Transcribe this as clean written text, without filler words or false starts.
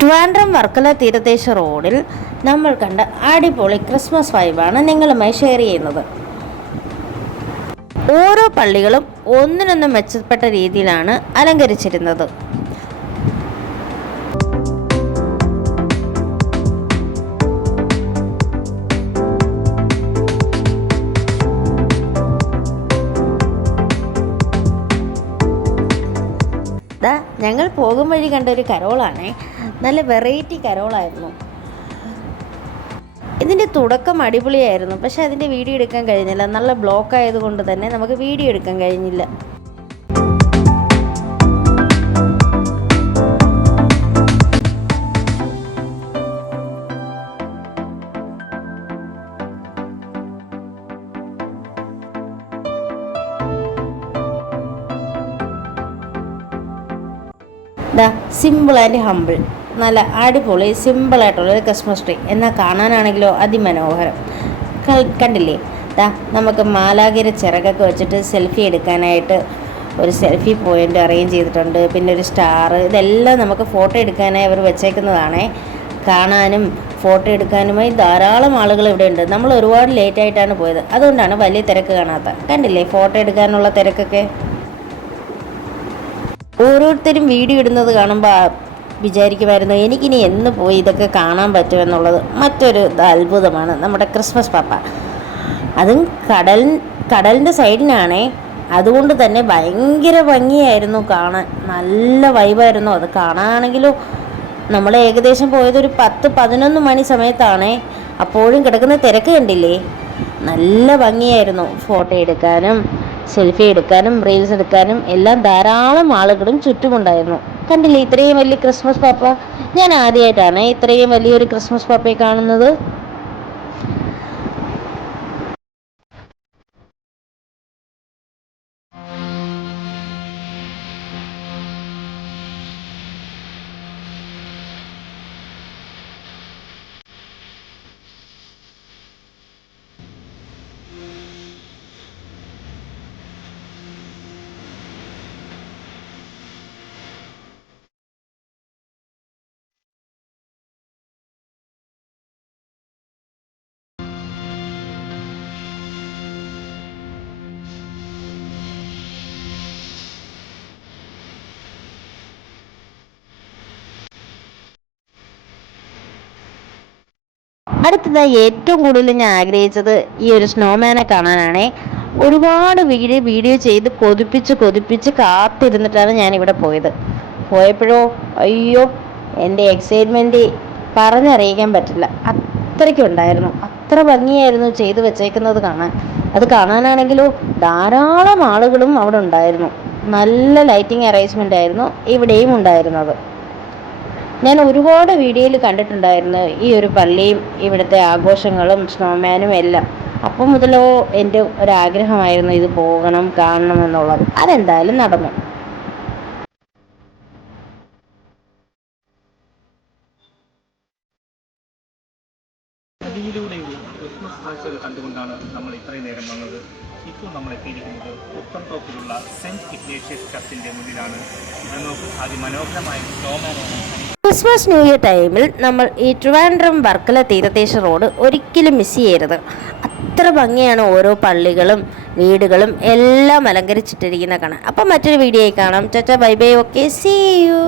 ട്രിവാൻഡ്രം വർക്കല തീരദേശ റോഡിൽ നമ്മൾ കണ്ട അടിപൊളി ക്രിസ്മസ് വൈബാണ് നിങ്ങളുമായി ഷെയർ ചെയ്യുന്നത്. ഓരോ പള്ളികളും ഒന്നിനൊന്ന് മെച്ചപ്പെട്ട രീതിയിലാണ് അലങ്കരിച്ചിരുന്നത്. ഞങ്ങൾ പോകും വഴി കണ്ട ഒരു കരോളാണേ, നല്ല വെറൈറ്റി കരോളായിരുന്നു. ഇതിൻ്റെ തുടക്കം അടിപൊളിയായിരുന്നു, പക്ഷേ അതിൻ്റെ വീഡിയോ എടുക്കാൻ കഴിഞ്ഞില്ല. നല്ല ബ്ലോക്ക് ആയതുകൊണ്ട് തന്നെ നമുക്ക് വീഡിയോ എടുക്കാൻ കഴിഞ്ഞില്ല. സിമ്പിൾ ആൻഡ് ഹമ്പിൾ, നല്ല അടിപൊളി സിമ്പിളായിട്ടുള്ളൊരു ക്രിസ്മസ് ട്രീ, എന്നാൽ കാണാനാണെങ്കിലോ അതിമനോഹരം. കണ്ടില്ലേ? നമുക്ക് മാലാഖിര ചിറകൊക്കെ വെച്ചിട്ട് സെൽഫി എടുക്കാനായിട്ട് ഒരു സെൽഫി പോയിൻ്റ് അറേഞ്ച് ചെയ്തിട്ടുണ്ട്. പിന്നെ ഒരു സ്റ്റാർ, ഇതെല്ലാം നമുക്ക് ഫോട്ടോ എടുക്കാനായി അവർ വെച്ചേക്കുന്നതാണേ. കാണാനും ഫോട്ടോ എടുക്കാനുമായി ധാരാളം ആളുകൾ ഇവിടെ ഉണ്ട്. നമ്മൾ ഒരുപാട് ലേറ്റായിട്ടാണ് പോയത്, അതുകൊണ്ടാണ് വലിയ തിരക്ക് കാണാത്ത. കണ്ടില്ലേ ഫോട്ടോ എടുക്കാനുള്ള തിരക്കൊക്കെ? ഓരോരുത്തരും വീഡിയോ ഇടുന്നത് കാണുമ്പോൾ വിചാരിക്കുമായിരുന്നു എനിക്കിനി എന്ന് പോയി ഇതൊക്കെ കാണാൻ പറ്റുമെന്നുള്ളത്. മറ്റൊരു അത്ഭുതമാണ് നമ്മുടെ ക്രിസ്മസ് പാപ്പ. അതും കടലിൻ്റെ സൈഡിനാണേ, അതുകൊണ്ട് തന്നെ ഭയങ്കര ഭംഗിയായിരുന്നു കാണാൻ. നല്ല വൈബായിരുന്നു. അത് കാണാനാണെങ്കിലും നമ്മൾ ഏകദേശം പോയത് ഒരു 10-11 മണി സമയത്താണേ. അപ്പോഴും കിടക്കുന്ന തിരക്ക് കണ്ടില്ലേ? നല്ല ഭംഗിയായിരുന്നു. ഫോട്ടോ എടുക്കാനും സെൽഫി എടുക്കാനും റീൽസ് എടുക്കാനും എല്ലാം ധാരാളം ആളുകളും ചുറ്റുമുണ്ടായിരുന്നു. കണ്ടില്ലേ ഇത്രയും വലിയ ക്രിസ്മസ് പാപ്പ? ഞാൻ ആദ്യമായിട്ടാണ് ഇത്രയും വലിയൊരു ക്രിസ്മസ് പാപ്പയെ കാണുന്നത്. അടുത്തതായി ഏറ്റവും കൂടുതൽ ഞാൻ ആഗ്രഹിച്ചത് ഈ ഒരു സ്നോമാനെ കാണാനാണേ. ഒരുപാട് വീഡിയോ ചെയ്ത് കൊതിപ്പിച്ച് കാത്തിരുന്നിട്ടാണ് ഞാനിവിടെ പോയപ്പോഴോ അയ്യോ, എൻ്റെ എക്സൈറ്റ്മെൻറ്റ് പറഞ്ഞറിയിക്കാൻ പറ്റില്ല. അത്രയ്ക്കുണ്ടായിരുന്നു. അത്ര ഭംഗിയായിരുന്നു ചെയ്ത് വെച്ചേക്കുന്നത് കാണാൻ. അത് കാണാനാണെങ്കിലോ ധാരാളം ആളുകളും അവിടെ ഉണ്ടായിരുന്നു. നല്ല ലൈറ്റിംഗ് അറേഞ്ച്മെൻ്റ് ആയിരുന്നു ഇവിടെയും ഉണ്ടായിരുന്നത്. ഞാൻ ഒരുപാട് വീഡിയോയിൽ കണ്ടിട്ടുണ്ടായിരുന്നു ഈ ഒരു പള്ളിയും ഇവിടുത്തെ ആഘോഷങ്ങളും സ്നോമാനും എല്ലാം. അപ്പം മുതലോ എൻ്റെ ഒരാഗ്രഹമായിരുന്നു ഇത് പോകണം, കാണണം എന്നുള്ളത്. അതെന്തായാലും നടന്നു. അതിലൂടെയുള്ള ക്രിസ്മസ് കാഴ്ചകൾ കണ്ടുകൊണ്ടാണ് നമ്മൾ ഇത്രയും നേരം വന്നത്. ഇപ്പോൾ നമ്മൾ എത്തിയിരിക്കുന്നത് ഉപ്പൻതോപ്പിലുള്ള സെന്റ് ഇഗ്നേഷ്യസ് ചർച്ചിൻ്റെ മുന്നിലാണ്. ഇത് നോക്കൂ, അതിമനോഹരമായ സ്നോമാനാണ്. ക്രിസ്മസ് ന്യൂ ഇയർ ടൈമിൽ നമ്മൾ ഈ ട്രിവാൻഡ്രം വർക്കല തീരദേശ റോഡ് ഒരിക്കലും മിസ് ചെയ്യരുത്. അത്ര ഭംഗിയാണ് ഓരോ പള്ളികളും വീടുകളും എല്ലാം അലങ്കരിച്ചിട്ടിരിക്കുന്ന കാണാൻ. അപ്പം മറ്റൊരു വീഡിയോയിൽ കാണാം. Bye bye. Okay, see U.